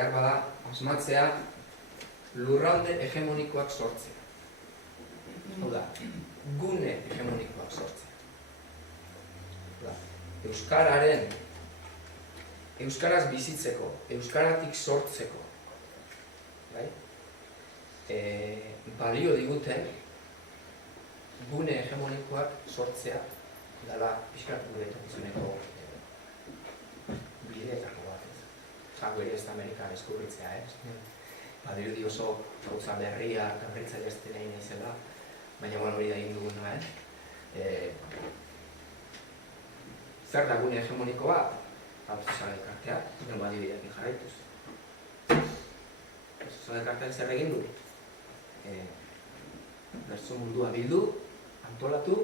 behar bada asmatzea lurralde hegemonikoak sortzea. Hau da, gune hegemonikoak sortzea. Euskaraz bizitzeko, euskaratik sortzeko, balio diguten gune hegemonikoak sortzea dela pixkat gure etorkizuneko bideetako bat. Jango ere ez da Amerikan eskurritzea, badirudi oso gauza berria berritzaile ez dena inizela, baina hori da egin duguna, zer da gune hegemoniko bat? Zuzan elkarteak, nengo adibideak jarraituz. Zuzan elkarteak zer egin du? Bertso mundua bildu, antolatu,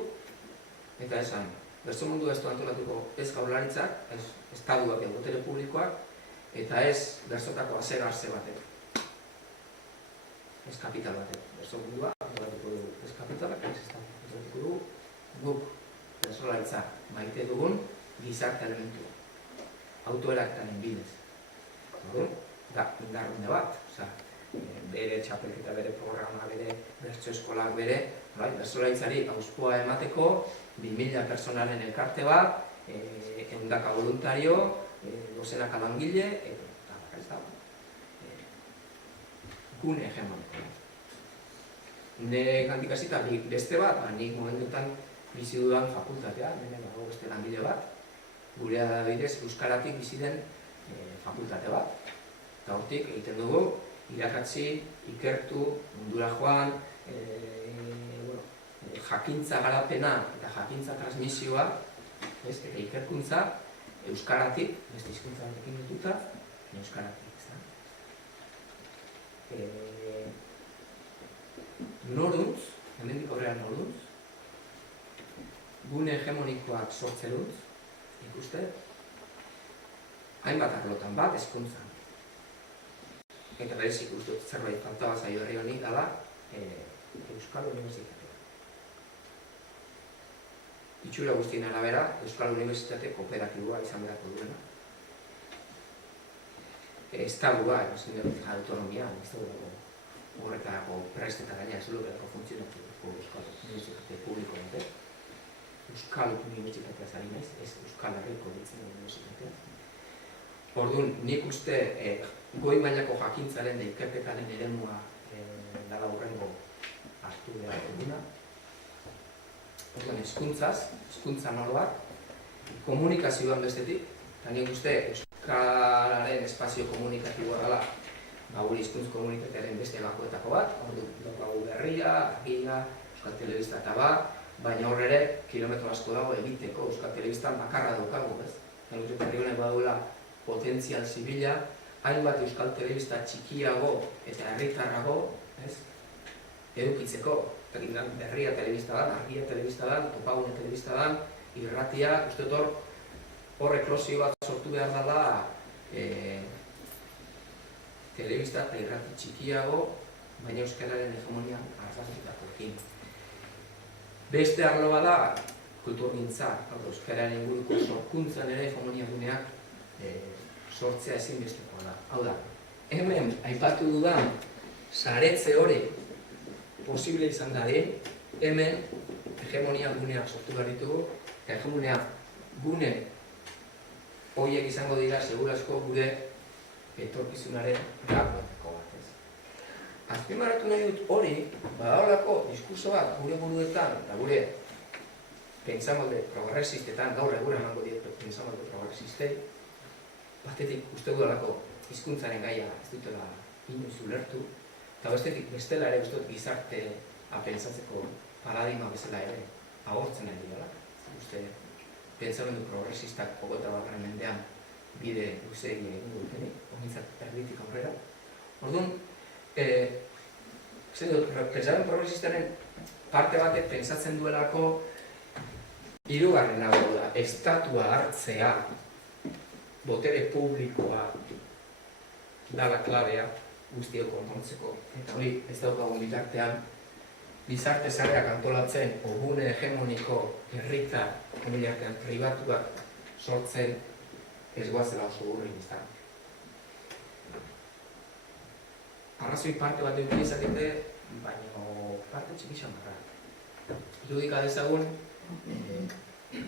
eta esan, bertso mundua ez du antolatuko ez jaurlaritzak, ez estaduak edo botere publikoak, eta ez bertzotako asegarze batek. Ez kapital batek. Bertso mundua antolatuko dugu. Ez kapitalak, ez antolatuko dugu, guk bertsolaritza maite dugun gizarte elementua. Autoeraketaren bidez. Da, indarrunde bat. Bere txapelketa, bere programa, bere bertso eskolak, bere bertsolaritzari auspoa emateko 2000 personaren elkarte bat, 100 voluntario, 200 langile, eta bakariz da. Gune hegemoniko. Nire gandik hasita beste bat, nik momentuetan bizi dudan fakultatea, nire dago beste langile bat, gurea da bidez euskaratik bizi den fakultate bat. Eta hortik egiten dugu, irakatsi, ikertu, mundura joan, jakintza garapena eta jakintza transmisioa, eta ikerkuntza euskaratik, beste hizkuntza batekin lotuta, euskaratik. Noruntz, hemendik aurrera noruntz, gune hegemonikoak sortzeruntz, ikuste, hainbat arlotan bat, hezkuntzan. Eta berezik uste zerbait faltaba zaio herri honi dela Euskal Unibertsitatea. Itxura guztien arabera, Euskal Unibertsitate kooperatiboa izan beharko duena. Estatua, autonomia, ez dugu horretarako prestetara gaina, ez dugu funtzionatuko Euskal Unibertsitate publiko dute. Euskal Unibertsitatea zari naiz, ez Euskal Herriko ditzen Unibertsitatea. Orduan, nik uste goi mailako jakintzaren da ikerketaren eremua dala hurrengo hartu behar duguna. Orduan, hezkuntza nolak, komunikazioan bestetik, eta nik uste Euskararen espazio komunikatiboa dela gure hizkuntz komunitatearen beste gakoetako bat, hor Berria, Argia, Euskal Telebista eta bat, baina hor ere, kilometro asko dago egiteko Euskal Telebistan bakarra daukagu, ez? Herri honek baduela potentzial zibila, hainbat Euskal Telebista txikiago eta herritarrago, edukitzeko. Berria telebista dan, Argia telebista dan, Topagune telebista dan, irratia, uste hor eklosio bat sortu behar dela telebista eta irrati txikiago, baina euskararen hegemonia argazkitakoekin. Beste arlo bada, kulturgintza, euskararen inguruko sorkuntzan ere hegemonia guneak sortzea ezinbestekoa da. Hau da, hemen aipatu dudan saretze hori posible izan dadin, hemen hegemonia guneak sortu behar ditugu, eta hegemonia gune horiek izango dira segurazko gure etorkizunaren gakoetako bat. Azpimarratu nahi dut hori, badaolako diskurso bat gure buruetan, eta gure pentsamolde progresistetan, gaur egun emango dietu pentsamolde progresistei, batetik uste dudalako hizkuntzaren gaia ez dutela inoiz ulertu, eta bestetik bestela ere uste dut gizarte pentsatzeko paradigma bezala ere agortzen nahi dira. Uste pentsamendu progresistak 21. mendean bide luzeegia egin dutenik, onintzat erditik aurrera. Orduan, pentsamendu progresistaren parte batek pentsatzen duelako hirugarren hau da, estatua hartzea, botere publikoa dala klabea guztiok konpontzeko. Eta hori ez daukagun bitartean, gizarte sareak antolatzen, gune hegemoniko herritar, komuniartean pribatuak sortzen ez guazela oso urrin izan. arrazoi parte bat eduki izateke, baina parte txiki xamarra. Irudika dezagun,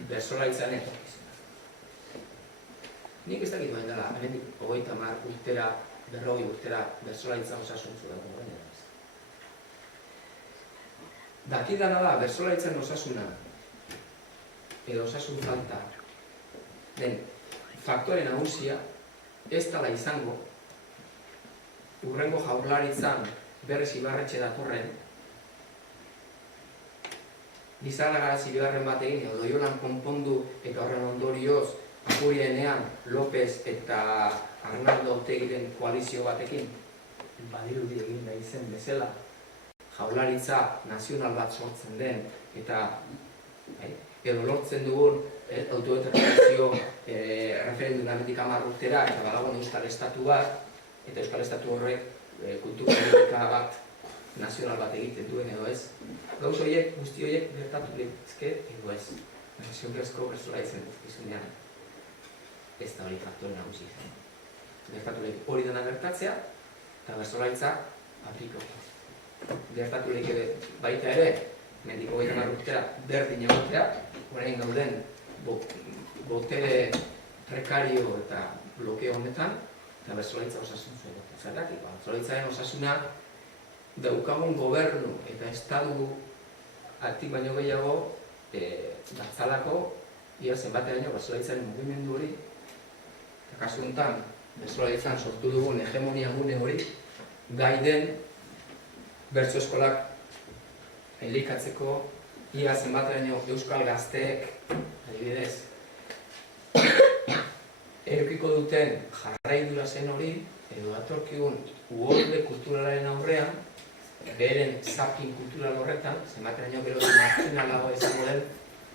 bertsolaritzaren etorkizuna. Nik ez dakit bain dela, hemendik 30 urtera, 40 urtera bertsolaritza osasuntzu dago baina ez. Dakidana da, bertsolaritzaren osasuna, edo osasun falta, den faktore nagusia, ez dela izango, hurrengo jaurlaritzan berriz Ibarretxe datorren, Lizarragarazi bigarren bat egin, edo Loiolan konpondu eta horren ondorioz Apurienean López eta Arnaldo Otegiren koalizio batekin badirudi egin nahi zen bezala jaurlaritza nazional bat sortzen den eta edo lortzen dugun autodeterminazio referendumamendik 10 urtera eta badagoen Euskal Estatu bat eta Euskal Estatu horrek kultur politika bat nazional bat egiten duen edo ez. Gauz horiek, guzti horiek gertatu lehizke edo ez. Ziurrezko bertsolaritzen dizkizunean ez da hori faktore nagusi izan. Gertatu lehik hori dena gertatzea eta bertsolaritza aplikatu. Gertatu lehik baita ere, mendiko 30 urtera berdin egotea, orain gauden botere prekario eta blokeo honetan, eta bertsolaritza osasuntzu edo. Zergatik, bertsolaritzaren osasuna daukagun gobernu eta estatu aktik baino gehiago datzalako ia zenbateraino bertsolaritzaren mugimendu hori eta kasu honetan bertsolaritzan sortu dugun hegemonia gune hori gai den bertso eskolak elikatzeko ia zenbateraino euskal gazteek adibidez edukiko duten jarraidura zen hori edo datorkigun uholde kulturalaren aurrean beren zapin kultural horretan, zenbateraino gero nazionalagoa izango den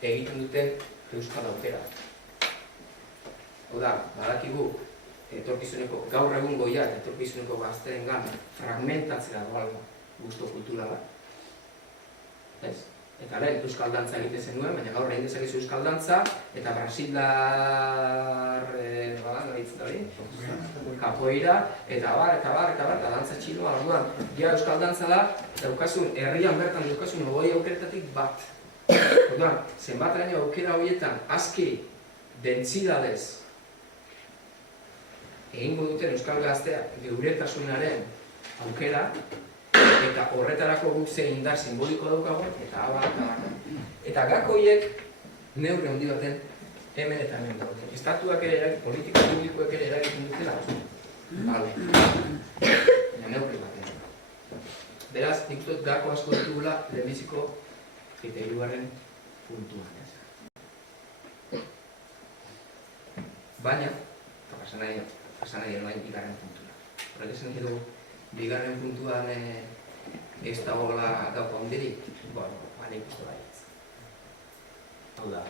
egiten duten euskal aukera. Hau da, badakigu etorkizuneko gaur egungo etorkizuneko gazteengan fragmentatzera doala gusto kulturala. Ez? Eta lehen euskal dantza egiten zenuen, baina gaur egin dezakezu euskal dantza eta brasildar kapoeira eta bar, eta dantza txinoa orduan. Ja euskal dantza da, daukazun, herrian bertan daukazun 20 aukeretatik bat. Orduan, zenbateraino aukera horietan aski dentzidadez egingo duten euskal gazteak geuretasunaren aukera eta horretarako guk zein indar simboliko daukago eta abar. Eta gako horiek neurri handi baten hemen eta hemen daude. Estatuak ere politika publikoek ere eragiten dutela. Bale. Neurri baten. Beraz, nik dut gako asko ditugula lehenbiziko eta hirugarren puntuan. Baina, eta pasan nahi noain bigarren puntua. Horrek esan nahi du, bigarren puntuan ez dagoela gauko handirik, bane ikustu baietz. Hau da,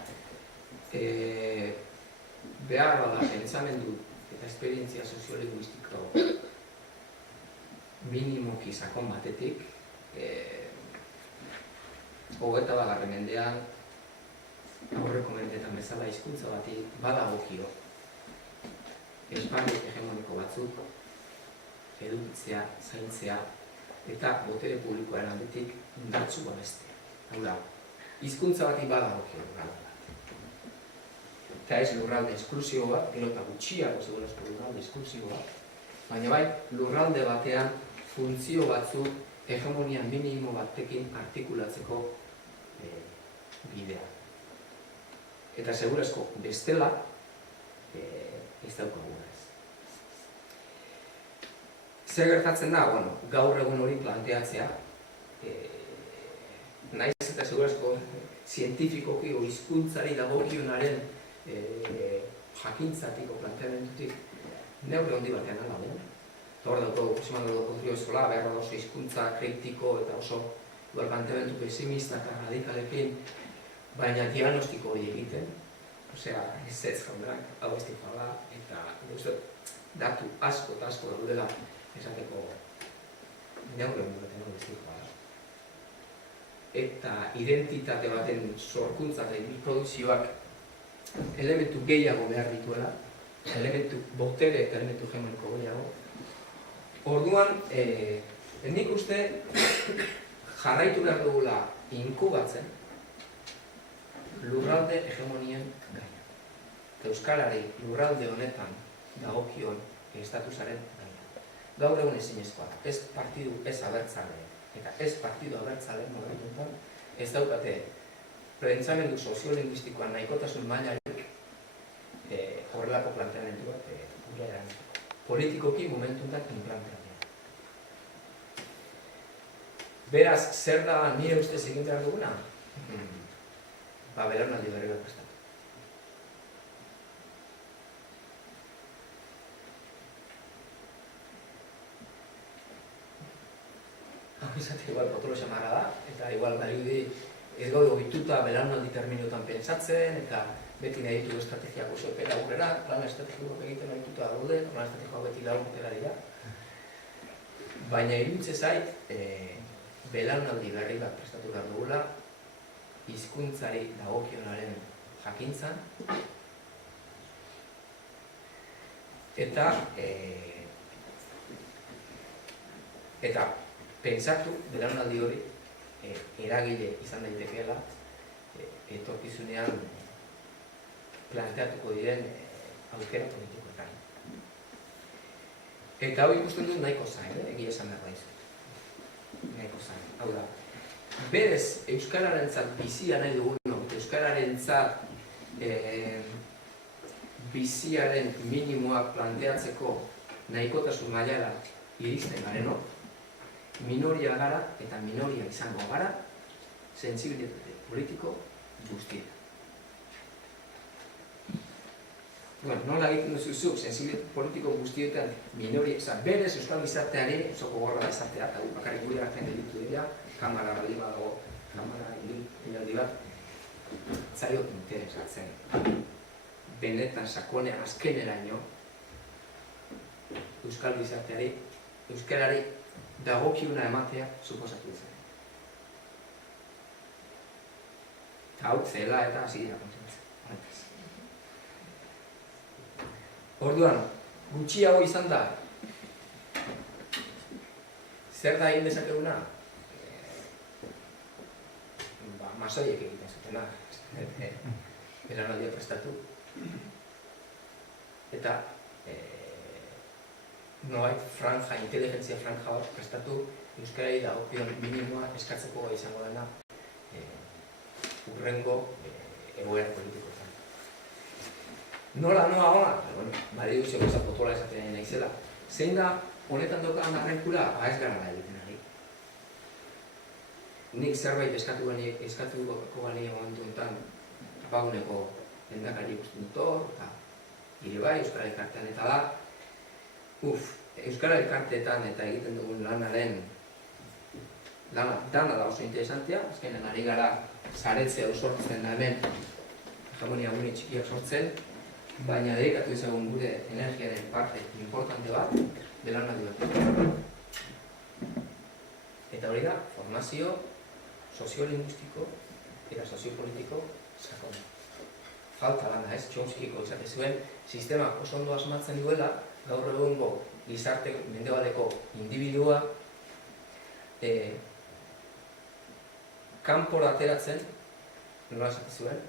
behar bada pentsamendu eta esperientzia soziolinguistiko minimoki sakon batetik, 21. mendean aurreko mendeetan bezala hizkuntza bati badagokio esparru hegemoniko batzuk edukitzea, zaintzea eta botere publikoaren aldetik indartsu babestea. Hau da, hizkuntza bati badagokio lurralde bat. Eta ez lurralde esklusibo bat, gero eta gutxiago segurazko lurralde esklusibo bat, baina bai lurralde batean funtzio batzuk hegemonia minimo batekin artikulatzeko bidea. Eta segurazko bestela ez daukagu ez. Zer gertatzen da, gaur egun hori planteatzea, naiz eta segurazko zientifikoki o hizkuntzari dagokionaren jakintzatiko planteamendutik neurri handi batean aldago. Eta hor dauko, Odrio Eskola, behar da oso hizkuntza kritiko eta oso planteamendu pesimista eta radikalekin, baina diagnostiko hori egiten. Osea, ez jaunderak, hau ez difala, eta datu asko eta asko daudela esateko neurri handi batean hori ez difala. Eta identitate baten sorkuntza eta produzioak elementu gehiago behar dituela, elementu botere eta elementu hegemoniko gehiago. Orduan, Nik uste jarraitu behar dugula inkubatzen lurralde hegemonien gaina. Euskarari lurralde honetan dagokion estatusaren gaina. Gaur egun ezinezkoa da. Ez partidu ez abertzale eta ez partidu abertzale momentuan ez daukate pentsamendu soziolinguistikoan nahikotasun mailarik horrelako planteamendu bat gure erantzeko. Politikoki momentuan implanteatzea. Beraz, zer da nire ustez egin behar duguna? Belaunaldi berri bat prestatu. Hau izate igual potolo xamarra da, eta igual baliudi ez gaude ohituta belaunaldi terminotan pentsatzen, eta beti nahi ditu estrategiak oso epera aurrera, plan estrategikoak egiten ohituta daude, plan estrategikoak beti lau urtera dira. Baina iruditze zait, belaunaldi berri bat prestatu behar dugula, hizkuntzari dagokionaren jakintzan, eta pentsatu belaunaldi hori eragile izan daitekeela etorkizunean planteatuko diren aukera politikoetan. Eta hau ikusten dut nahiko zain, egia esan behar daizut. Nahiko zain, hau da. Berez, euskararentzat bizia nahi dugunok, euskararentzat biziaren minimoak planteatzeko nahikotasun mailara iristen garenok, minoria gara eta minoria izango gara sentsibilitate politiko guztia. Nola egiten duzu sentsibilitate politiko guztietan minoria, berez euskal gizarteari oso gogorra da izatea, eta bakarrik gure artean gelditu dira, kamara bali badago, kamara inaldi bat, zaiot interesatzen. Benetan sakonean azkeneraino euskal gizarteari, euskarari dagokiuna ematea suposatu zen. Eta hau zela eta hasi dira kontzientzia. Orduan, gutxiago izan da, zer da egin dezakeguna? Masoiek egiten zutena, belaunaldia prestatu. Eta nolabait franja, inteligentzia franja bat prestatu euskarari dagokion minimoa eskatzeko izango dena hurrengo egoera politikoetan. Nola ona? Bari duzio gauza potola esaten naizela. Zein da honetan daukadan arrankura? Ez gara da egiten ari. Nik zerbait eskatuko gani momentu honetan apaguneko lehendakari ikusten dut hor, eta hiri bai, Euskara Elkartean eta da. Euskara Elkarteetan eta egiten dugun lanaren dana da oso interesantea, azkenean ari gara saretzea sortzen hemen hegemonia gune txikiak sortzen, baina dedikatu izagun gure energiaren parte importante bat, belaunaldi bat. Eta hori da, formazio soziolinguistiko eta soziopolitiko sakona. Falta lana ez, Chomskiko izate zuen, sistema oso ondo asmatzen duela, gaur egungo gizarte mendebaldeko individua kanpora ateratzen, nola esate zuen,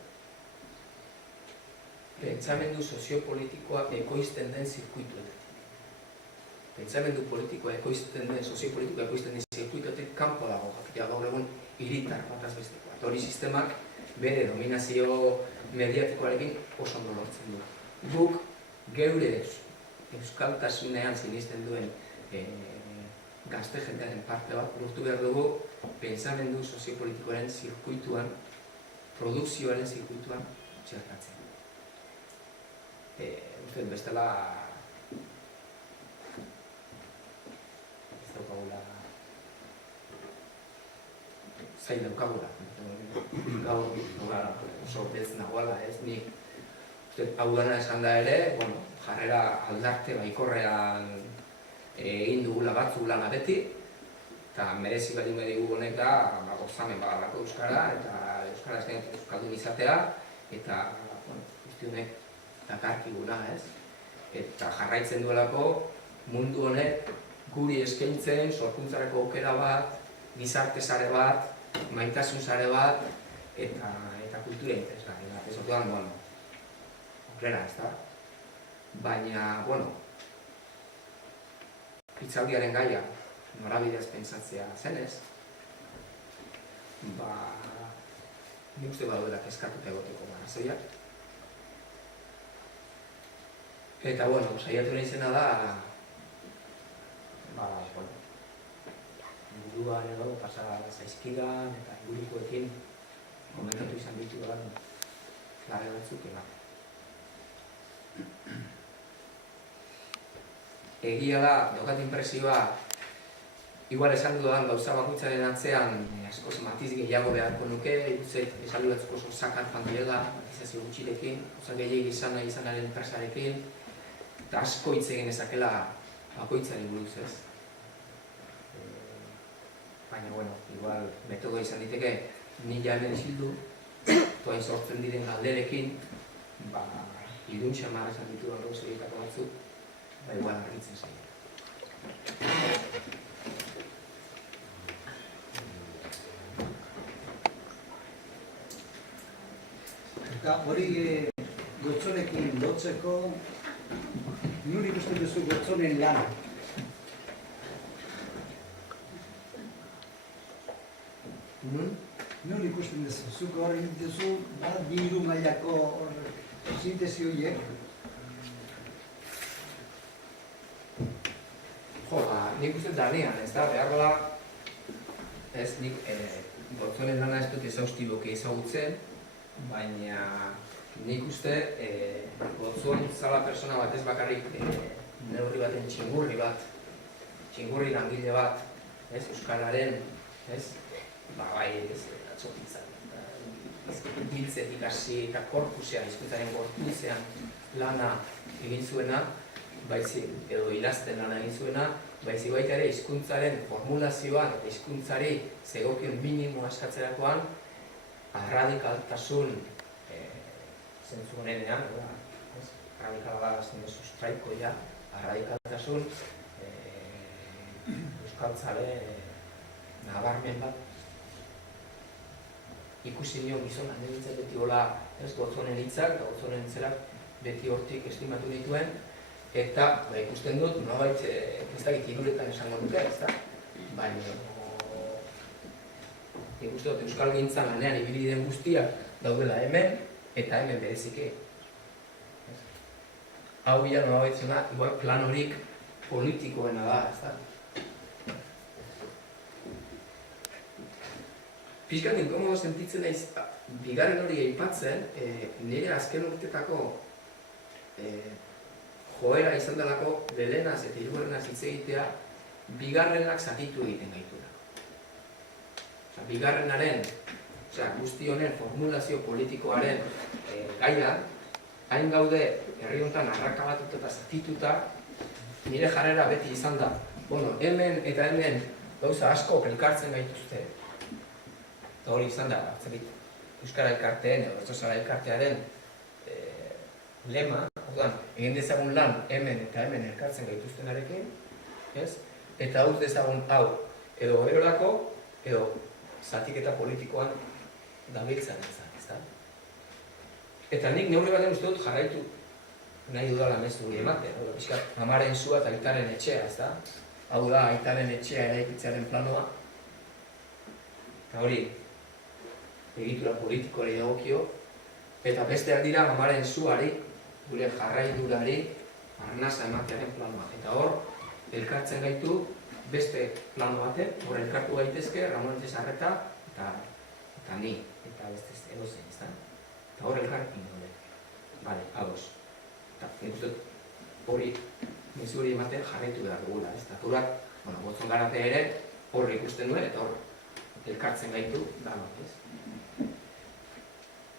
pentsamendu soziopolitikoa ekoizten den zirkuituetan. Pentsamendu politikoa ekoizten den, soziopolitikoa ekoizten den zirkuituetan kanpo dago, gaur egun hiritar bataz bestekoa. Hori sistemak bere dominazio mediatikoarekin oso ondo lortzen du. Guk geure euskaltasunean sinisten duen gazte jendearen parte bat lortu behar dugu pentsamendu soziopolitikoaren zirkuituan, produkzioaren zirkuituan txertatzen. Uste bestela ez daukagula zain daukagula gaur oso beltz nagoala ez nik hau dana esan da ere jarrera aldarte baikorrean egin dugula batzu lana beti eta merezi baldin badigu honek da gozamen bagalako euskara eta euskara euskaldun izatea eta guzti honek dakarkiguna ez eta jarraitzen duelako mundu honek guri eskaintzen sorkuntzarako aukera bat, gizarte sare bat, maitasun sare bat, eta kultura interesgarri bat. Ez orduan, aurrera, ez da? Baina, hitzaldiaren gaia norabidez pentsatzea zenez, nik uste badaudela kezkatuta egoteko arrazoiak. Eta, saiatu nahi zena da, buruan edo pasa zaizkidan eta ingurukoekin komentatu izan ditu da, klare batzuk eba. Egia da, daukat inpresioa, igual esan dudan gauza bakoitzaren atzean askoz matiz gehiago beharko nuke, esaldi batzuk oso sakar joan direla, matizazio gutxirekin, oso gehiagik izan nahi izanaren enpresarekin, eta asko hitz egin ezakela bakoitzari buruz, ez? Baina, igual metodoa izan diteke, nila hemen isildu, toain sortzen diren galderekin, idun xamar esan ditu da gauzegitako batzuk, igual argitzen zaila. Eta hori Gotzonekin lotzeko, nuri ikusten duzu Gotzonen lana? Nuri ikusten duzu, zuk hori duzu, bi hiru mailako sintesi horiek? Nik uste danean, ez da, behar da, ez nik Gotzonen lana ez dut ezaustiboke ezagutzen, baina nik uste Gotzon zala persona bat ez bakarrik neurri baten txingurri bat, txingurri langile bat, euskararen, atzotitzan, biltzetik hasi eta korpusean, hizkuntzaren gorputzean lana egin zuena, edo idazten lana egin zuena, baizik baita ere hizkuntzaren formulazioan eta hizkuntzari zegokion minimo eskatzerakoan radikaltasun zentzu honenean, radikala da sustraikoia, radikaltasun euskaltzale nabarmen bat ikusi nion gizona, nintzen beti hola Gotzonen hitzak eta Gotzonen zelak beti hortik estimatu dituen, eta ikusten dut, nolabait ez dakit hiruretan esango dute, ez da? Baina ikusten dut euskal gintzan lanean ibili den guztiak daudela hemen, eta hemen bereziki. Hau bila nolabait zena, igual plan horik politikoena da, ez da? Piskat inkomodo sentitzen naiz, bigarren hori aipatzen, nire azken urtetako joera izan delako lehenaz eta hirugarrenaz hitz egitea bigarrenak zatitu egiten gaitura. Bigarrenaren, guzti honen formulazio politikoaren gaia, hain gaude herri honetan arrakalatuta eta zatituta, nire jarrera beti izan da, hemen eta hemen gauza asko elkartzen gaituzte. Eta hori izan da, Euskara elkarteen edo Bertsozara elkartearen lema, egin dezagun lan hemen eta hemen elkartzen gaituztenarekin, eta hau dezagun hau edo berolako, edo zatiketa politikoan dabiltzan ezan. Eta nik neurri baten uste dut jarraitu nahi dudala mezu hori ematen, amaren sua eta aitaren etxea, ez da? Hau da, aitaren etxea eraikitzearen planoa, eta hori egitura politikoari dagokio, eta beste aldira amaren suari, gure jarraidurari, arnasa ematearen planoa. Eta hor, elkartzen gaitu beste plano baten, hor elkartu gaitezke, Ramon Etxezarreta eta ni, eta beste edozein, ez da? Eta hor elkarrekin gaude. Bale, ados. Eta nik uste hori, mezu hori ematen jarraitu behar dugula, ez da? Horak, Gotzon Garate ere, hor ikusten duen, eta hor elkartzen gaitu, danok, ez?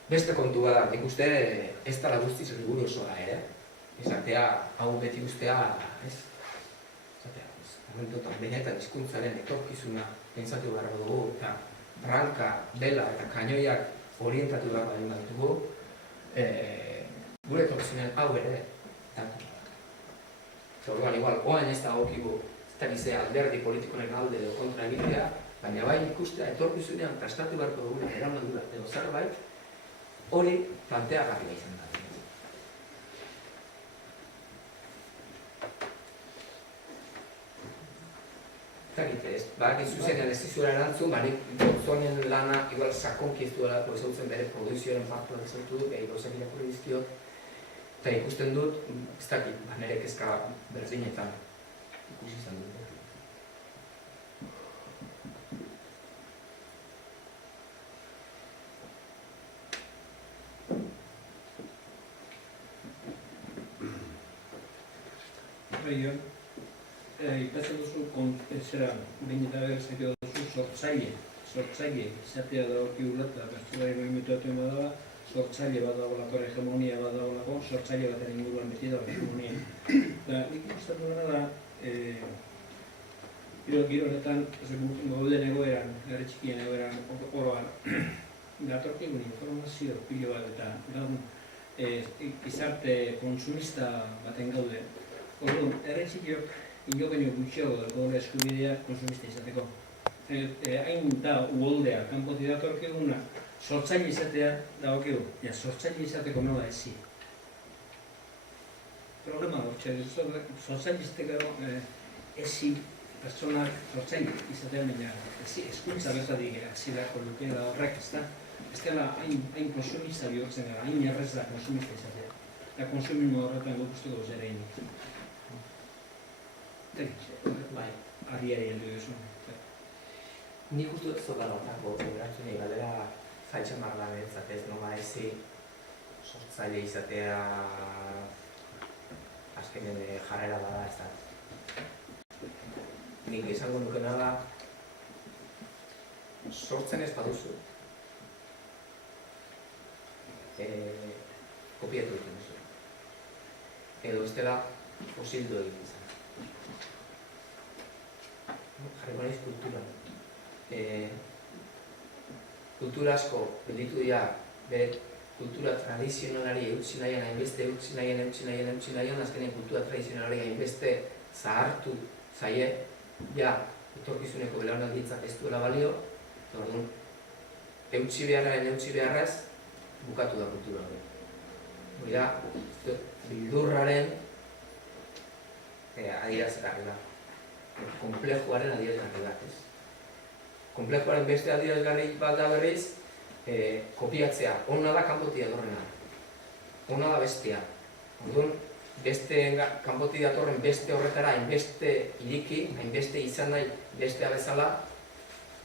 Beste kontua da, nik uste ez dala guztiz rigurosoa ere. Esatea, hau beti ustea, ez? Esatea, momentotan benetan hizkuntzaren etorkizuna pentsatu behar dugu, eta branka, bela eta kainoiak orientatu behar baldin baditugu, gure etorkizunean hau ere datu. Orduan, igual, oain ez da gokigu eta gize alderdi politikoen alde edo kontra egitea, baina bai ikustea etorkizunean prestatu beharko duguna eramandu edo zerbait, hori planteagarria izan da. Badak zuzenean ez dizuela erantzun, nik Gotzonen lana igual sakonki ez duelako ezautzen bere produzioaren partua ezautu dut, gauzak irakurri dizkiot, eta ikusten dut, ez dakit, nire kezka berdinetan ikusi izan dut. Ikatzen duzu, zera, behin eta behar zekio duzu, sortzaile, izatea dagokigula eta bertsolari movimentu atuen badala, sortzaile bat dagoelako, hegemonia bat dagoelako, sortzaile baten inguruan beti dago hegemonia. Eta nik ikustatu dena da, giro honetan, gauden egoeran, gara txikien egoeran oroan, datorkigun informazio pilo bat eta gaun izarte konsumista baten gaude. Orduan, herri txikiok inogenio gutxiago dagoela eskubidea konsumista izateko. Hain da uholdea, kanpotik datorkiguna, sortzaile izatea dagokigu. Ja, sortzaile izateko nola ezi. Problema hortxe, sortzaile izateko ezi pertsonak sortzaile izatea baina eskuntza bertatik zilako lukela horrek, ez da? Ez dela hain konsumista bihurtzen gara, hain errez da konsumista izatea. Eta konsumismo horretan gukusteko zera inik. Bai. Arriari heldu duzu. Nik uste dut zokala hortako erantzunei galdera zaitxamar da beretzat ez nola ezi sortzaile izatea azkenen jarrera bada ez da. Nik izango nukena da sortzen ez baduzu kopiatu egiten duzu. Edo ez dela fosildu egin izan. Jarriko nahiz kultura. Kultura asko benditu dira bere kultura tradizionalari eutsi nahian, hainbeste eutsi nahian, azkenean kultura tradizionalari hainbeste zahartu zaie, ja, etorkizuneko belaunalditzak ez duela balio, eta orduan, eutsi beharraz, bukatu da kultura hori. Hori da, bildurraren adierazgarri da. Komplejoaren adierazgarri bat, ez? Komplejoaren beste adierazgarri bat da berriz, kopiatzea. Hona da kanpotik datorrena. Hona da bestea. Orduan, beste kanpotik datorren beste horretara, hainbeste iriki, hainbeste izan nahi bestea bezala,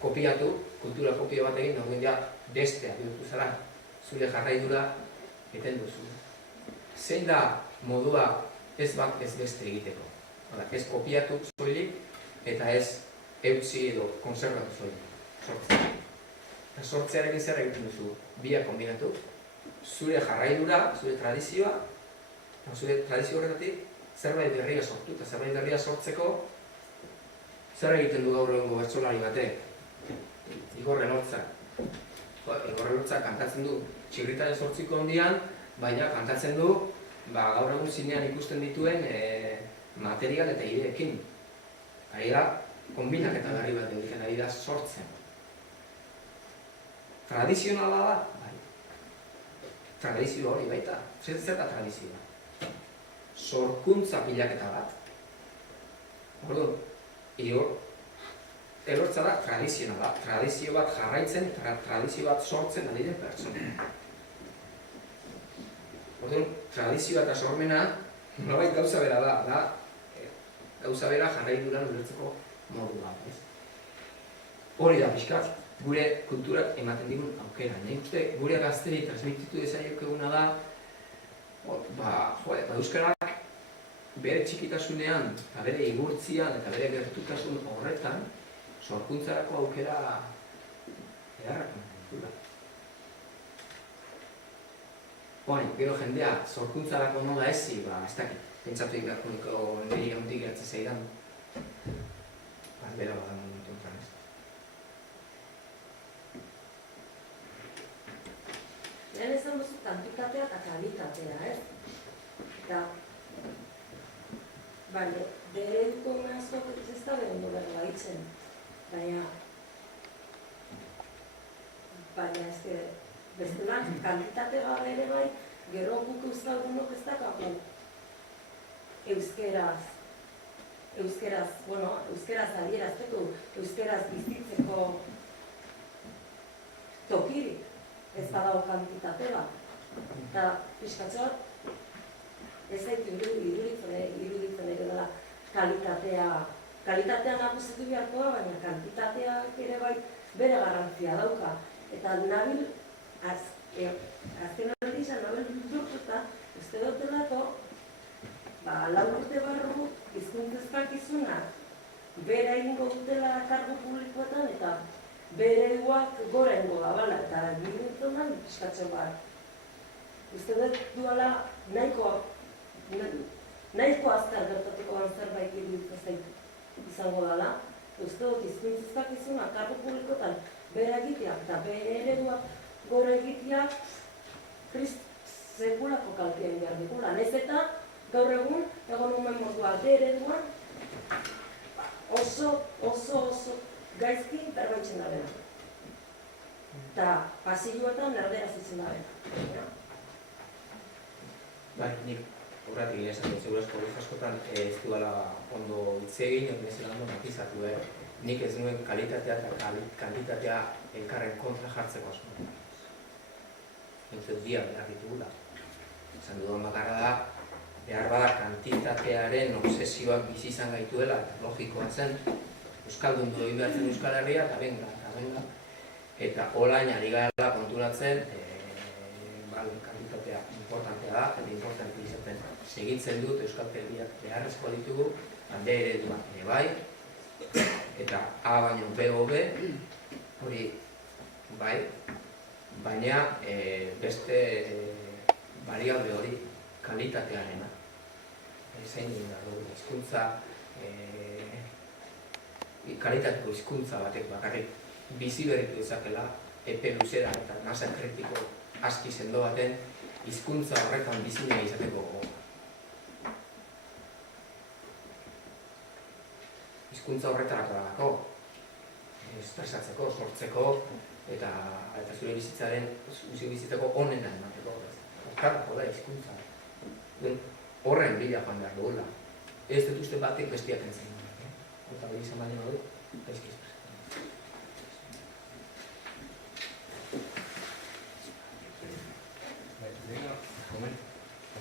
kopiatu, kultura kopia bat egin, orduan ja bestea bihurtu zara, zure jarraidura eten duzu. Zein da modua ez bat ez beste egiteko? Ez kopiatu soilik eta ez eutsi edo konservatu soilik. Sortzea. Eta sortzearekin zer egiten duzu? Biak kombinatu, zure jarraidura, zure tradizioa, zure tradizio horretatik zerbait berria sortu, eta zerbait berria sortzeko zer egiten du gaur egungo bertsolari batek? Igor Elortzak. Igor Elortzak kantatzen du Txirritaren Zortziko hondian, baina kantatzen du gaur egun zinean ikusten dituen material eta ideekin. Ari da, kombinaketa berri bat egiten, ari da sortzen. Tradizionala da? Bai. Tradizio hori baita. Zer da tradizioa? Sorkuntza pilaketa bat. Orduan, Igor Elortza da tradizionala. Tradizio bat jarraitzen, tradizio bat sortzen ari den pertsona. Orduan, tradizioa eta sormena nolabait gauza bera da, gauza bera jarraiduran ulertzeko modu bat. Hori da pixkat, gure kulturak ematen digun aukera. Nik uste gure gazteri transmititu dezaiokeguna da, euskarak bere txikitasunean, eta bere igurtzian, eta bere gertutasun horretan, sorkuntzarako aukera edarrak ematen da. Gero jendea, sorkuntzarako nola ezi, ez dakit, pentsatu ikarkuniko niri handik gertzen zeidan. Bera badan momentu entran ez. Lehen esan duzu kantitatea eta kalitatea, ez? Eta Baina, ereduko nazkoak ez da behar ondo berra baitzen. Baina, ez bestela, kantitate gabe ere bai, gero guk euskaldunok ez dakagu euskeraz adierazteko, euskeraz bizitzeko tokirik ez badago kantitate bat. Eta pixkatxo bat, ez zaitu iruditzen ere dela kalitatea nagusitu beharko da, baina kantitateak ere bai bere garrantzia dauka. Eta nabil, azken hori izan, nabil dutxuta, uste dutelako, lau urte barru hizkuntzezkakizunak bera egingo dutela kargu publikoetan eta bere eguak gora egingo da, bala, eta girintzen da, pixkatxo bat. Uste dut duala nahiko azkar gertatuko zerbait iruditzen zaitu izango dela. Uste dut hizkuntzezkakizunak kargu publikoetan bera egiteak eta bere ereduak gora egiteak sekulako kaltean behar dikula. Nez eta gaur egun, egon umen modua ereduan oso gaizki berbaitzen da dena. Eta pasilloetan erderaz izan da dena. Bai, nik horretik esan dut, segurezko hori askotan ez duela ondo hitz egin, ez nezela ondo matizatu, nik ez nuen kalitatea eta kantitatea elkarren kontra jartzeko asko. Nintzen dia behar ditugula. Esan dudan bakarra da, behar bada kantitatearen obsesioak bizi izan gaituela, eta logikoa zen, euskaldun doi behartzen Euskal Herria, eta benga. Eta olain ari gara konturatzen, kantitatea importantea da, eta importantea izaten segitzen dut Euskal Herriak beharrezkoa ditugu, hande ereduak ere bai, eta A baino B hobe, hori bai, baina beste variable hori kalitatearena. Zein dira dugu, hizkuntza, kalitateko hizkuntza batek bakarrik bizi berritu ezakela, epe luzera eta masa kritiko aski sendo baten hizkuntza horretan bizi nahi izateko gogoa. Hizkuntza horretarako dago, espresatzeko, sortzeko, eta zure bizitzako onena emateko. Horretarako da hizkuntza. Horren bila joan behar dugula. Ez dut uste batek bestiak entzen. Eta hori izan baino hori, gaizki espresatzen.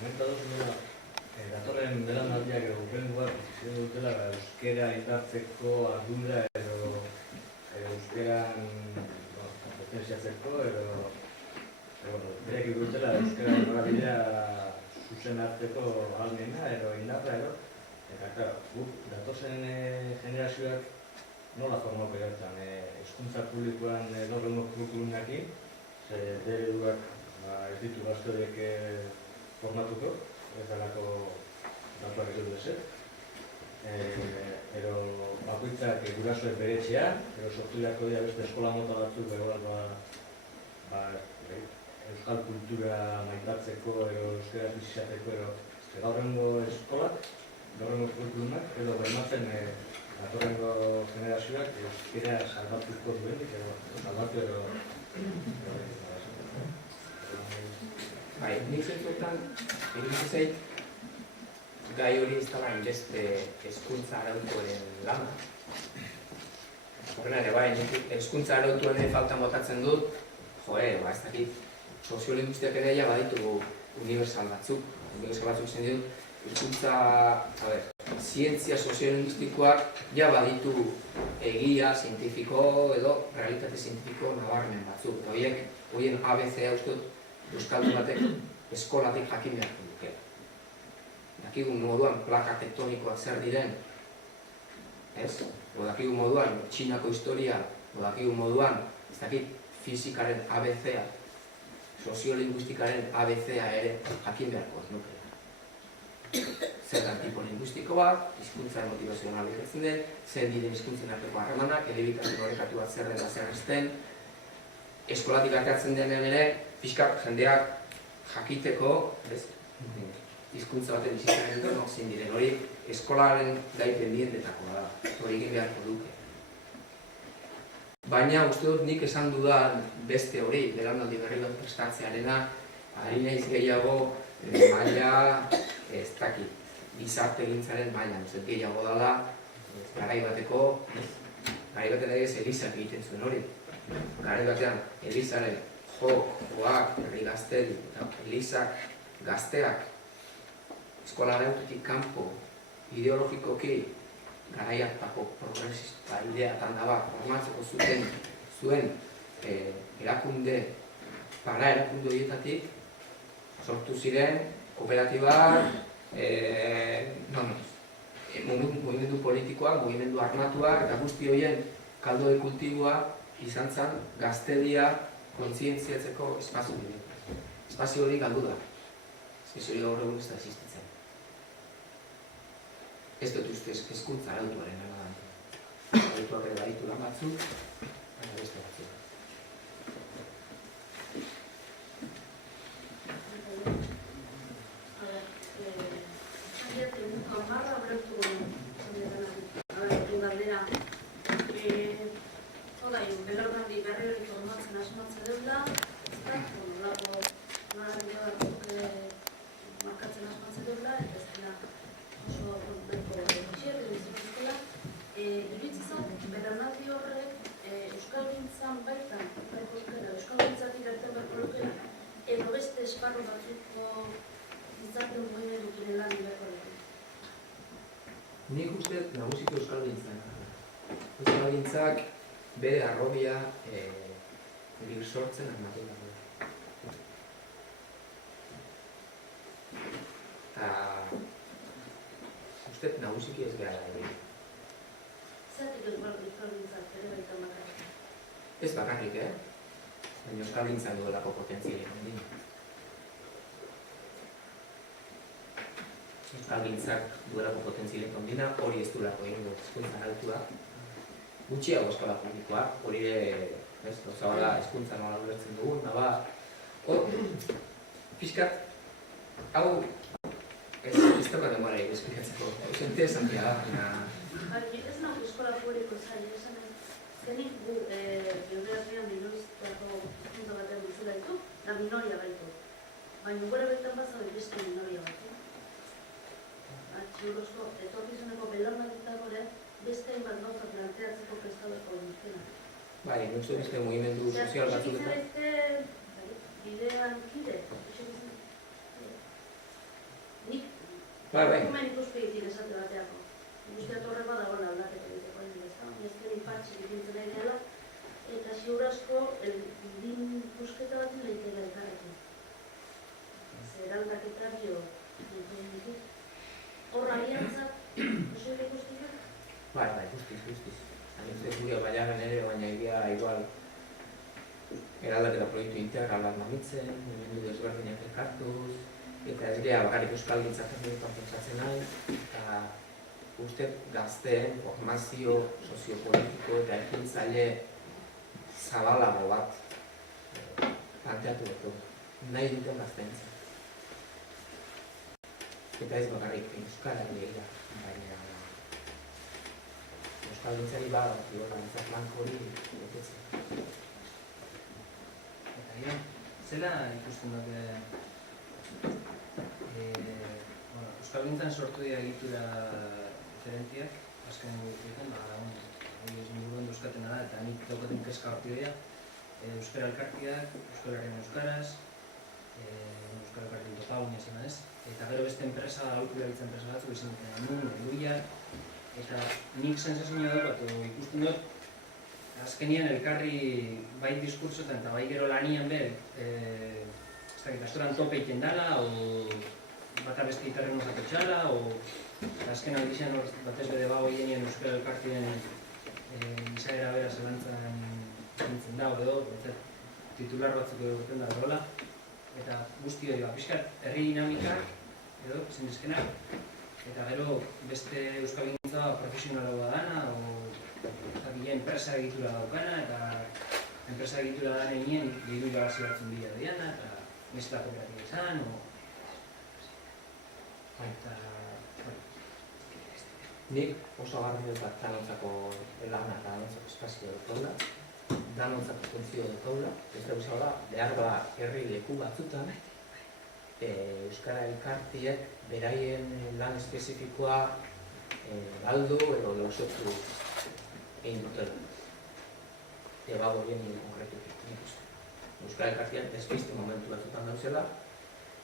Komentatu zuen datorren belaunaldiak edo hurrengoak izan dutela euskera indartzeko ardura edo euskeran potentziatzeko edo berek dutela euskera norabidea zuzen hartzeko ahalmena edo indarra edo eta guk datozen generazioak nola formauko jartzen hezkuntza publikoan gaur egungo kurrikulumekin ereduak ez ditu gazteek formatuko, ez dalako datuak ez dut ezet. Ero bakoitzak gurasoek bere etxean, ero sortu beharko dira beste eskola mota batzuk euskal kultura maitatzeko, ero euskaraz bizitzatzeko, ero gaurrengo eskolak, gaurrengo kurrikulumak, edo bermatzen gaurrengo generazioak euskera salbatuko duenik, edo salbatu edo Bai, nik zentzuetan, iruditzen zait, gai hori ez dela inbeste hezkuntza arautuaren lana. Horrena ere bai, nik hezkuntza arautuaren faltan botatzen dut, ez dakit, soziolinguistiak ere ja baditu universal batzuk zen dut, hizkuntza, zientzia soziolinguistikoak ja baditu egia, zientifiko edo realitate zientifiko nabarmen batzuk. Horien ABC uste dut, euskaldun batek eskolatik jakin beharko duke. Dakigun moduan plaka tektonikoak zer diren, ez? Dakigun moduan Txinako historia, dakigun moduan, ez dakit, fizikaren ABC-a, soziolinguistikaren ABC-a ere jakin beharko ez nuke. Zer tipo linguistikoak, hizkuntzaren motivazional ikatzen den, zer diren hizkuntzen arteko harremanak, elebikazio horrekatu bat zer dela zer ezten, eskolatik ateratzen denean ere, pixkat jendeak jakiteko, hizkuntza baten bizitzaren duten zein diren. Hori eskolaren gai pendientetakoa da, hori egin beharko duke. Baina uste dut nik esan dudan beste hori, belaunaldi berri bat prestatzearena, ari naiz gehiago maila, ez dakit, gizarte egintzaren maila, uste gehiago dela, garai baten ez Elizak egiten zuen hori. Garai batean, Elizaren joak, herri gaztedi, Elizak, gazteak, eskola arautetik kanpo, ideologikoki, garai hartako progresista ideatan daba, formatzeko zuen erakunde, para erakunde horietatik, sortu ziren, kooperatibak, mugimendu politikoak, mugimendu armatuak, eta guzti horien kaldo de kultiboa izan zen gaztedia kontzientziatzeko espazio hori. Espazio hori galdu da. Espazio hori gaur egun ez da existitzen. Ez dut ustez hezkuntza arautuaren lana da. Arautuak ere baditu lan batzuk, baina beste batzuk. Belaunaldi berri hori formatzen asmatzen dut da, markatzen asmatzen dut da, eta ez dira oso nahiko gutxiak edo izanezkola. Iruditzen belaunaldi horrek euskalgintzan baitan, euskalgintzatik erten beharko lukela, edo beste esparru batzuko gizarte mugimendukin lan beharko lukela. Nik uste nagusiko euskalgintzan. Euskalgintzak bere arrobia bir sortzen armatu dago. Eta uste nagusiki ez behar da. Zertik euskalgintzak ere baita bakarrik? Ez bakarrik, baina euskalgintzak duelako potentzialik handina. Euskalgintzak duelako potentzialik handina, hori ez duelako egingo hezkuntza arautua. Gutxiago eskola publikoa, hori zabala hezkuntza nola ulertzen dugun, pixkat, hau ez dauka denbora esplikatzeko, ez interesantia da. Ez nago eskola publiko zaila, esan ez, zenik gu geografian minoriztako hezkuntza batean bizula ditu, da minoria gaitu. Baina gure betan bazau beste minoria batu. Ziurozko, etorkizuneko belaunalditako ere, beste hainbat gauza planteatzeko prestatuko dutena. Bai, nik uste beste mugimendu sozial batzuk eta... Bidean kide, nik dokumen ikuspegitik esate bateako. Guztiak horrek badagoen aldaketa egiteko egin bezala, ezken patxik ipintzen nahi dela, eta ziurazko din ikusketa bat lehitea elkarrekin. Zer aldaketa bio ditu. Horra aliantzak, oso ikustika? Bai, guztiz. Zaintzek gure baiagan ere, baina egia igual eraldaketa proiektu integral bat mamitzen, mugimendu desberdinak elkartuz, eta ez geha bakarrik euskalgintzak pentsatzen nahi, eta uste gazteen formazio soziopolitiko eta ekintzaile zabalago bat planteatu dut, nahi duten gazteentzat. Eta ez bakarrik euskarari egia, baina euskalgintzari bada, gintzak lanko hori betetzen. Eta zela ikusten dute euskalgintzan sortu dira egitura diferentiak, azken guztietan, hori ez ninguruen euskaten da, eta nik daukaten kezka horti dira, euskara elkartiak, euskararen euskaraz, euskara elkartin total, izan ez, eta gero beste enpresa, aurkularitza enpresa batzuk izan duten Eluiak, eta nik sensazioa dut, ikusten dut, azkenian elkarri bai diskursotan eta bai gero lanian behar, astoran tope egiten dela, o bata beste gitarren osako txala, o azken aldizan batez bede bau egenien euskara elkartien izaera bera zelantzan zintzen dago edo, titular batzuk egiten da berola, eta guzti hori pixkat, herri dinamika edo, zinezkenak, eta gero beste euskalgintza profesionalagoa dana, eta bila enpresa egitura daukana, eta enpresa egitura da nenien gehiago irabazi batzun bila diana, eta mezkla kooperatiba izan, Eta nik oso garbi dut bat danontzako lana eta danontzako espazio dut danontzako funtzio dut ez da bezala, behar da herri leku batzutan Euskara elkartiek beraien lan espezifikoa galdu edo lehosotzu egin dutela. Ebago bien konkretutik nik uste. Euskara elkartiek despiste momentu batzutan dauzela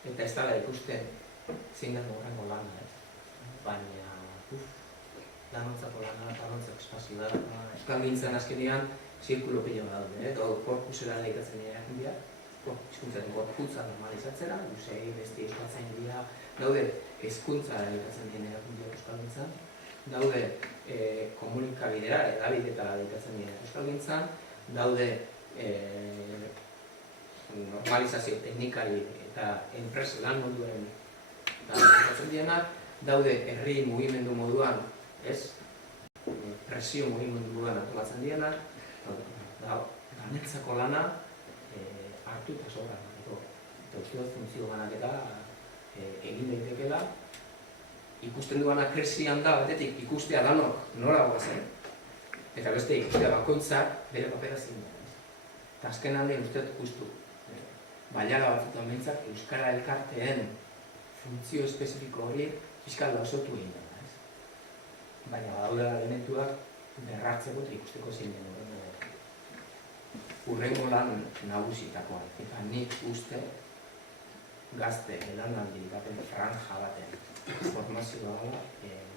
eta ez dala ikusten zein den horrengo lana. Baina, danontzako lana, danontzako espazio da. Euskal gintzen azkenean zirkulo pilo daude, edo korpusera lehikatzen dira, hizkuntzaren gorputza normalizatzera, luzei, besti euskaltzain dira, daude hezkuntza lehikatzen dira erakundia euskal gintzen, daude komunikabidera, edabidetara lehikatzen dira euskal gintzen, daude normalizazio teknikari eta enpresa lan moduen lehikatzen direnak, daude herri mugimendu moduan, presio mugimendu moduan antolatzen direnak, danentzako lana hartu eta sobra emateko. Eta uste dut funtzio banaketa egin daitekela, ikusten duana krisian da batetik ikustea danok nola goazen, eta beste ikustea bakoitzak bere papera zein da. Eta azken aldean uste dut justu, bailara batzutan behintzat Euskara elkarteen funtzio espezifiko hori fiskal osotu egin da. Baina badaudela elementuak berratzeko eta ikusteko zein den urrengo lan nagusitakoa. Eta nik uste gazte elanaldi baten franja baten formazioa dela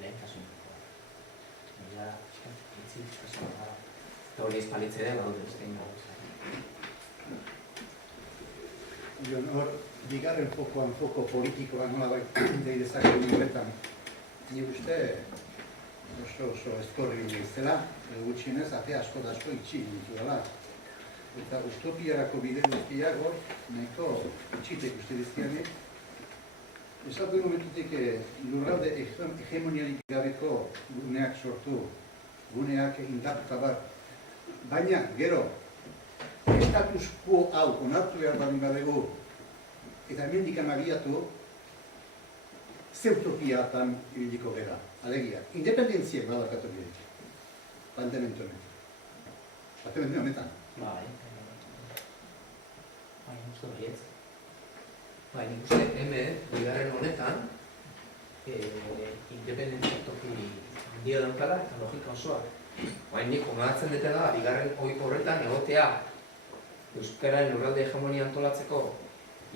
lehentasunetakoa. Eta itzik esan da, eta hori espalitze dela daude bestein nagusak. Hor, bigarren foko politikoa nola bai deidezakegu horretan. Ni uste oso eskorri izela, gutxienez, ate asko da asko itxi ditu dela. Eta utopiarako bide guztiak hor, nahiko itxitek uste dizkianik. Esatu momentutik lurralde hegemonialik gabeko guneak sortu, guneak indartuta bat. Baina, gero, status quo hau onartu behar badin badegu, eta hemendik abiatu, ze utopiatan ibiliko gara. Alegia, independentziek badakatu bidetik. Planteamentu honetan. Planteamentu honetan. Bai, nik uste baietz. Bai, nik uste hemen, bigarren honetan, independentzia toki handia daukala eta logika osoa. Bai, nik onartzen dutela, bigarren ohiko horretan egotea Euskararen lurralde hegemonia antolatzeko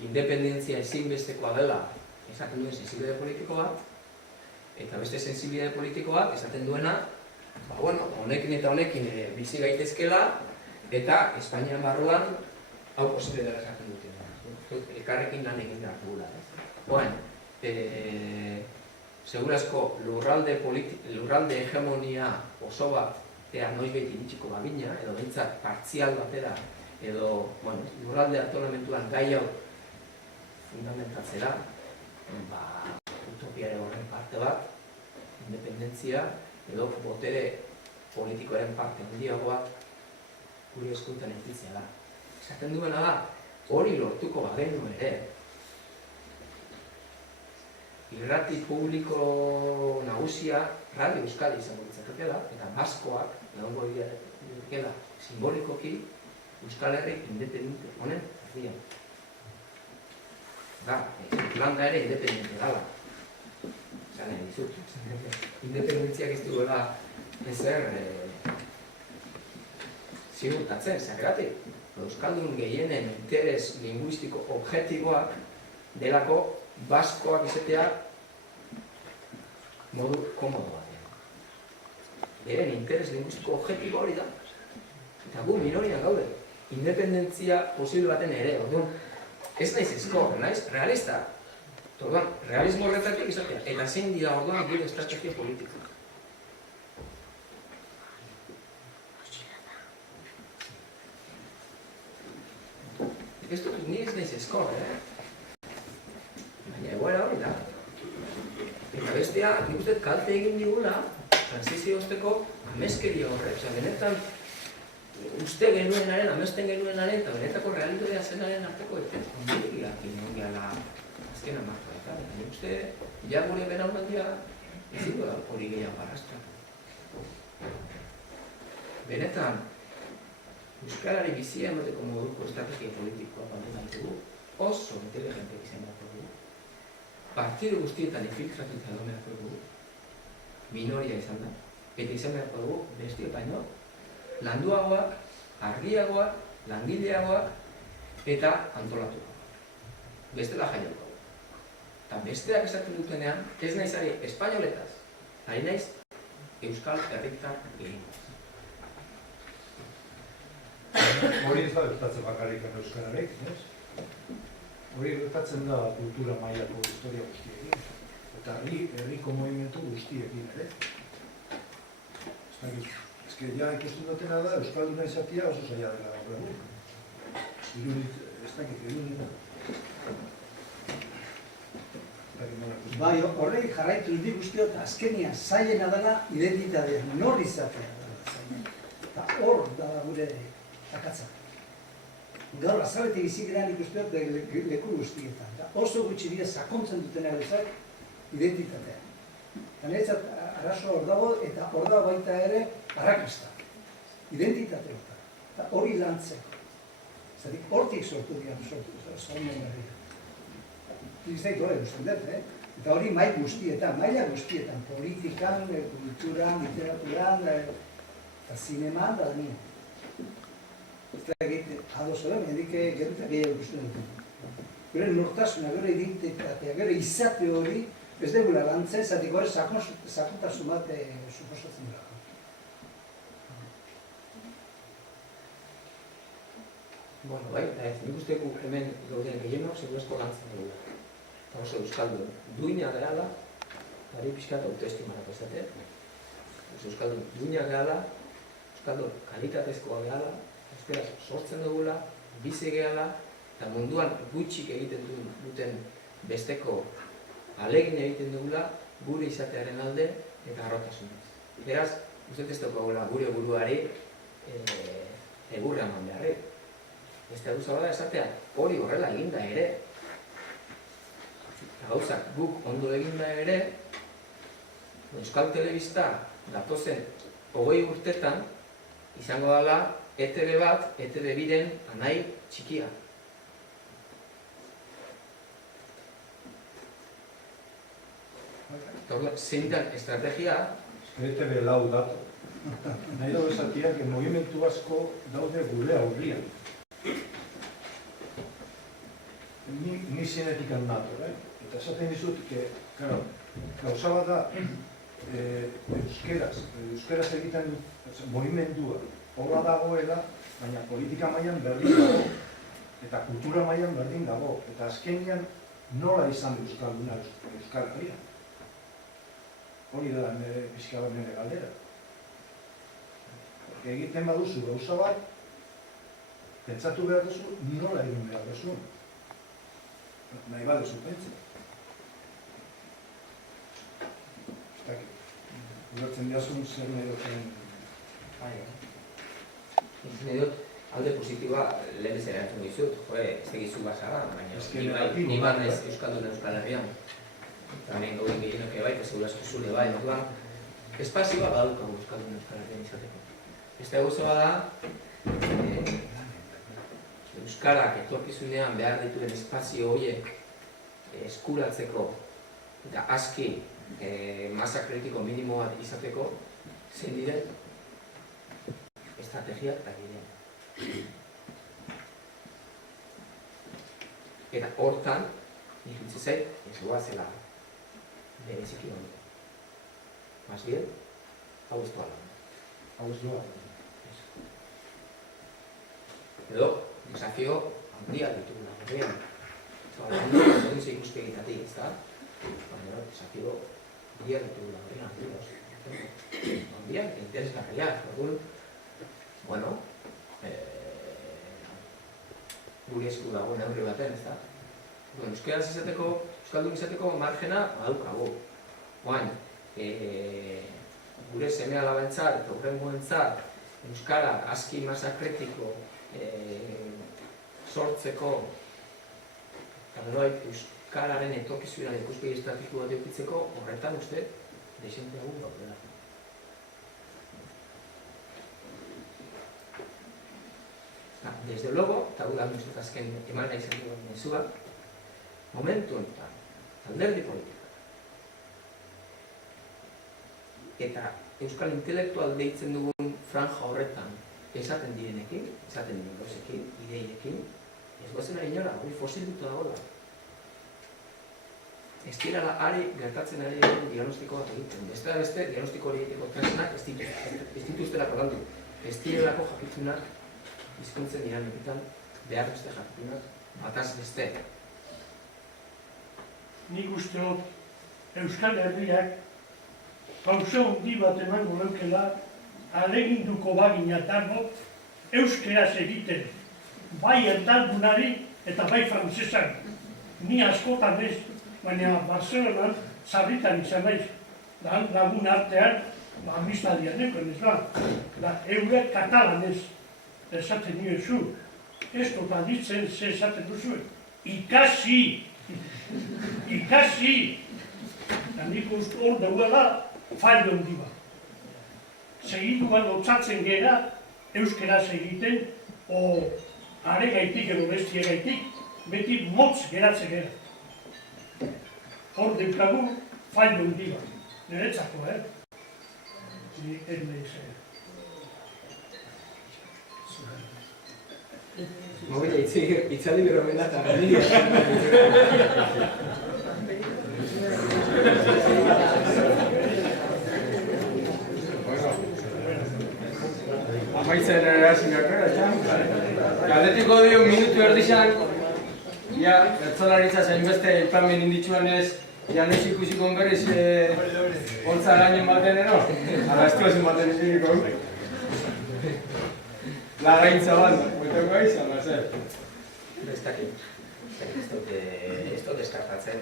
independentzia ezinbestekoa dela esaten duen sensibilitate politiko bat, eta beste sensibilitate politiko bat esaten duena, honekin eta honekin bizi gaitezkela, eta Espainian barruan hau posible dela esaten duten. Elkarrekin lan egin behar dugula. Segurazko lurralde hegemonia oso bat ea noizbait iritsiko bagina, edo behintzat partzial batera, edo lurralde antolamentuan gai hau fundamentatzera, utopiare horren parte bat, independentzia, edo botere politikoaren parte handiago bat gure eskuetan entitzea da. Esaten duena da, hori lortuko bagenu ere, irrati publiko nagusia Radio Euskadi izango ditzaketela, eta baskoak, egongo dira simbolikoki, Euskal Herri independente honen erdian. Irlanda ere independente dala. Zanen dizut. Independentziak ez duela ezer ziurtatzen, zergatik. Euskaldun gehienen interes linguistiko objektiboak delako baskoak izatea modu komodo batean. Beren interes linguistiko objektibo hori da. Eta gu minorian gaude. Independentzia posible baten ere. Orduan, ez naiz eskor, naiz realista. Orduan, realismo horretatik izatea. Eta zein dira orduan gure estrategia politika. Ni ez naiz eskor, baina egoera hori da. Eta bestea, nik uste kalte egin digula, transizio osteko ameskeria horre. Benetan, uste genuenaren, amesten genuenaren, eta benetako realitatea zenaren arteko ondilegiak inoen gehala azken amarkoetan. Eta uste, ja gure belaunaldia ezin da hori gehiago arrastra. Benetan, euskarari bizia emateko moduko estrategia politikoa balde dugu, oso inteligentek izan beharko dugu. Partidu guztietan infiltratuta egon beharko dugu, minoria izan da, eta izan beharko dugu bestio baino, landuagoak, argiagoak, langileagoak eta antolatuagoak. Bestela jaioko. Eta besteak esaten dutenean, ez naiz ari espainoletaz, ari naiz euskal herritar gehiengoz. Hori ez da gertatzen bakarrik euskararek, ez? Hori gertatzen da kultura mailako historia guztiekin. Eta herriko movimentu guztiekin ere. Ez que ja ikusten dutena da, euskalduna izatea oso zaila dela gaur egun. Irudit, ez dakit, irudit. Bai, horrek jarraitu indi guztiot, azkenian zailena dela identitatea, nor izatea dela. Eta hor da gure akatza. Gaur azaletik izikeran ikusteot leku guztietan. Oso gutxi dira sakontzen dutena bezak identitatea. Eta niretzat arazoa hor dago eta hor dago baita ere arrakasta. Identitate horta. Eta hori lantzeko. Zatik hortik sortu dira zonen berria. Izait hori guztien dut, Eta hori maila guztietan, politikan, kulturan, literaturan, eta zineman, da nien. Ez da egite, ados hori, mendik gerutak gehiago ikusten dut. Gure nortasuna, gure identitatea, gure izate hori, ez degula lantzen, zatik hori sakontasun bat suposatzen dira. Bueno, bai, eta ez, nik usteko hemen gauden gehienok segurazko lantzen dugu. Eta oso euskaldun duina gehala, eta hori pixkat autoestimarako ezatea. Euskaldun duina gehala, euskaldun kalitatezkoa gehala, euskaraz sortzen dugula, bizi gehala, eta munduan gutxik egiten duten besteko alegin egiten dugula gure izatearen alde eta harrotasunez. Beraz, uste ez daukagula gure buruari egurra eman beharrik. Ez da duzala da esatea, hori horrela eginda ere. Eta gauzak guk ondo eginda ere, Euskal Telebista datozen 20 urtetan izango dela ETB bat, ETB biren anai txikia. Zein den estrategia? ETB lau dato. Nahi dago esatia, que movimentu asko daude gure aurrian. Ni zinetikan nato, eta esaten dizut, gauza bat da, euskeraz egiten movimendua horra dagoela, baina politika mailan berdin dago, eta kultura mailan berdin dago, eta azkenean nola izan euskalduna Euskal Herria. Hori da pixka bat nire galdera. Egiten baduzu gauza bat, pentsatu behar duzu, nola egin behar duzu. Nahi baduzu pentsa. Ulertzen diazun zer nahi duten. Nahi dut, alde positiboa lehen ez erantzun dizut, ez egizu basara, baina ni bat ez euskaldun Euskal Herrian. Eta hemen gauden gehienok bai, eta segurazko zure bai, orduan, espazioa badukagu euskaldun Euskal Herrian izateko. Beste gauza da, euskarak etorkizunean behar dituen espazio horiek eskuratzeko eta aski masa kritiko minimo bat izateko zein diren estrategiak eta bidean. Eta hortan, nik utzi zait, ez goazela bereziki honetan. Más bien, hau ez doa lan. Hau ez doa lan. Edo, desafio handia ditugula horrean. Handia zorin ze ikuspegitatik, ez da? Baina, desafio handia ditugula horrean. Handia, interesgarriak. Bueno, guri esku dago neurri baten, ez da? Euskaraz izateko, euskaldun izateko margena badukagu. Oain, gure seme alabentzat eta hurrengoentzat euskara aski masa kritiko sortzeko eta euskararen etorkizunaren ikuspegi estrategiko bat edukitzeko horretan uste desente hau gaudela. Desde luego, eta hau da nuzut azken eman nahi zen duen mezua, momentu honetan, alderdi politika eta euskal intelektual deitzen dugun franja horretan esaten direnekin, esaten diren gauzekin, ideiekin, ez gozen ari inora, hori fosildutu dagoela. Ez direla ari gertatzen ari diagnostiko bat egiten. Beste da beste, diagnostiko hori egiteko tresnak ez dituztelako landu. Ez direlako jakitunak hizkuntzen dinamiketan behar beste jakitunak bataz beste. Nik uste dut Euskal Herriak pauso handi bat emango leukela ahaleginduko bagina dago euskeraz egiten, bai erdaldunari eta bai frantsesan. Ni askotan ez, baina Barcelonan sarritan izan naiz, lagun artean, amistadian ekoen ez da, eure katalanez esaten niozu, ez dut aditzen ze esaten duzu, ikasi! Ikasi! Eta nik uste hor dauela faldo handi bat. Segiduan lotzatzen gera euskeraz egiten, o aregaitik edo bestiegaitik, beti motz geratzen gera. Hor deukagu faldo handi bat. Niretzako, Ni ez nahi zen. Mobila itzali berromena eta gani. Amaitzen erasin gakera, galdetiko dio minutu erdizan, ja, bertzolaritza zainbeste aipamen inditzuanez, ja noiz ikusiko berriz holtza gainen baten ero? Ala estrozen baten iziriko. Lagaintza bat, goiteko aiz, ala zer? Ez dut deskartatzen,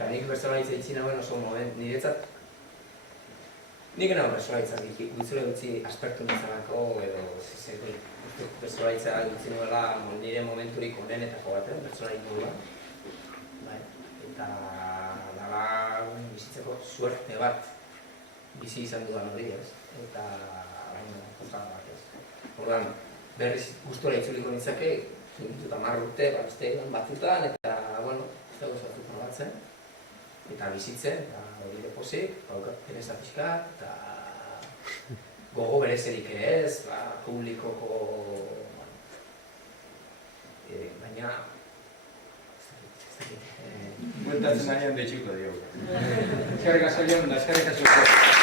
nik bertzolaritza itxina guen oso moment, niretzat nik nago bertzolaritza gutzure gutxi aspertu nintzalako edo bertzolaritza gutxi nuela nire momenturik onenetako baten, bertzolarik nula. Eta dala bizitzeko suerte bat bizi izan dudan hori ez. Eta kontra bat ez. Orduan, berriz gustora itzuliko nintzake, dut 10 urte, beste batzutan, eta, bueno, ez dago zatu probatzen. Eta bizitzen, eta hori depozik, baukat pereza pixkat, eta gogo berezerik ere ez, publikoko... Baina... Bueltatzen nahian deitxuko diogu. Eskerrik asko, Jon, da eskerrik asko.